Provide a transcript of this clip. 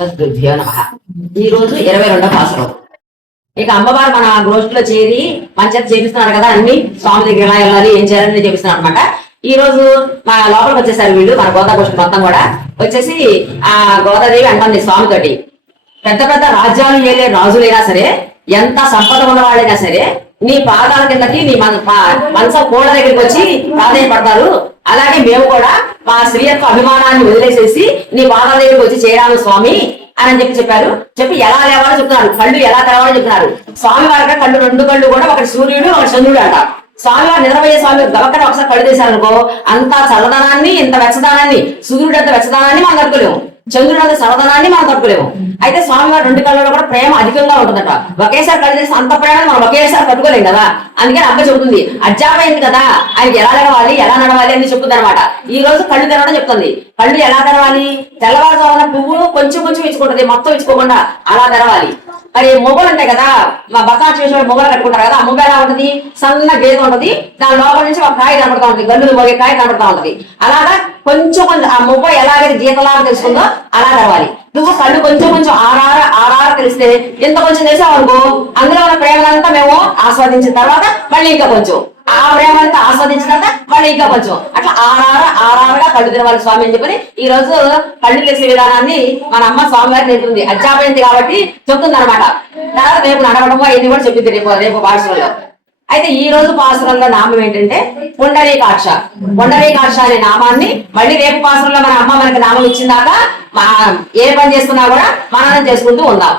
తద్భ్యో నమః. ఈ రోజు 22వ పాసురం. ఇక అమ్మవారు మన గోష్ఠిలో చేరి మన చేత చేపిస్తున్నారు కదా, అన్ని స్వామి దగ్గర ఎలా వెళ్ళాలి ఏం చేయాలని చేపిస్తున్నారు అనమాట. ఈ రోజు మా లోపలికి వచ్చేసారు వీళ్ళు, మన గోదా గోష్ఠి మొత్తం కూడా వచ్చేసి ఆ గోదాదేవి అంటుంది స్వామితోటి, పెద్ద పెద్ద రాజ్యాలు ఏలే రాజులైనా సరే, ఎంత సంపద ఉన్న వాళ్ళైనా సరే, నీ పాదాల కిందకి నీ మనసు కోడ దగ్గరికి వచ్చి ప్రాధాన్యపడతారు. అలాగే మేము కూడా మా స్త్రీయత్వ అభిమానాన్ని వదిలేసేసి నీ పాదాల దగ్గరికి వచ్చి చేరాము స్వామి అని చెప్పారు. చెప్పి ఎలా లేవాలో చెప్తున్నారు, కళ్ళు ఎలా తెరవాలో చెప్తున్నారు. స్వామి వారి కళ్ళు, రెండు కళ్ళు కూడా ఒకటి సూర్యుడు ఒకటి చంద్రుడు అంట. స్వామివారు నిద్రపోయే స్వామి గవక్కన ఒకసారి కళ్ళు తీశారనుకో, అంత చల్లదనాన్ని ఇంత వెచ్చదనాన్ని, సూర్యుడు అంత వెచ్చదనాన్ని మనం తట్టుకోలేము, చంద్రుడు అంత చల్లదనాన్ని మనం తట్టుకోలేము. అయితే స్వామివారి రెండు కళ్ళలో కూడా ప్రేమ అధికంగా ఉంటుందట. ఒకేసారి కళ్ళు తీసి అంత ప్రేమ మనం ఒకేసారి తట్టుకోలేం కదా. అందుకని అమ్మ చెబుతుంది, అజ్జామైంది కదా ఆయనకి ఎలా నడవాలి ఎలా నడవాలి అని చెప్తుంది అనమాట. ఈ రోజు కళ్ళు తెరవడం చెప్తుంది. కళ్ళు ఎలా తెరవాలి, తెల్లవారుజామున పువ్వు కొంచెం కొంచెం ఇచ్చుకుంటది, మొత్తం ఇచ్చుకోకుండా అలా తెరవాలి. మరి మొగ్గలు ఉంటాయి కదా, మా బతాక్ష చేసిన మొగ్గలు కట్టుకుంటారు కదా, ఆ మొగ్గ ఎలా ఉంటది, సన్న గేదె ఉంటది, దాని లోపల నుంచి ఒక కాయ కనబడతా ఉంటది, గల్లులు మోగే కాయ కనబడతా ఉంటది. అలాగా కొంచెం కొంచెం ఆ మొగ్గ ఎలాగైతే గీతలాగా తెలుసుకుందో అలా తెరవాలి. నువ్వు కళ్ళు కొంచెం కొంచెం ఆరార తెలిస్తే ఎంత కొంచెం చేసావు అనుకో, అందులో ఉన్న ప్రేమలంతా మేము ఆస్వాదించిన తర్వాత మళ్ళీ ఇంకా కొంచెం, ఆ ప్రేమంతా ఆస్వాదించిన తర్వాత మళ్ళీ ఇంకా కొంచెం, అట్లా ఆరారగా కళ్ళు తెరవాలి స్వామి అని చెప్పని ఈ రోజు కళ్ళు తెరిసే విధానాన్ని మన అమ్మ స్వామి గారు నేర్పుతుంది. అజ్జాపయింది కాబట్టి చెప్తుంది అనమాట. తర్వాత రేపు నడవడమో ఇది కూడా చెప్పింది రేపు పాఠశాలలో. అయితే ఈ రోజు పాసురంలో నామం ఏంటంటే పుండరీకాక్ష. పుండరీకాక్ష అనే నామాన్ని మళ్ళీ రేపు పాసురంలో మన అమ్మ మనకి నామం ఇచ్చిందాక ఏ పని చేసుకున్నా కూడా మననం చేసుకుంటూ ఉందాం.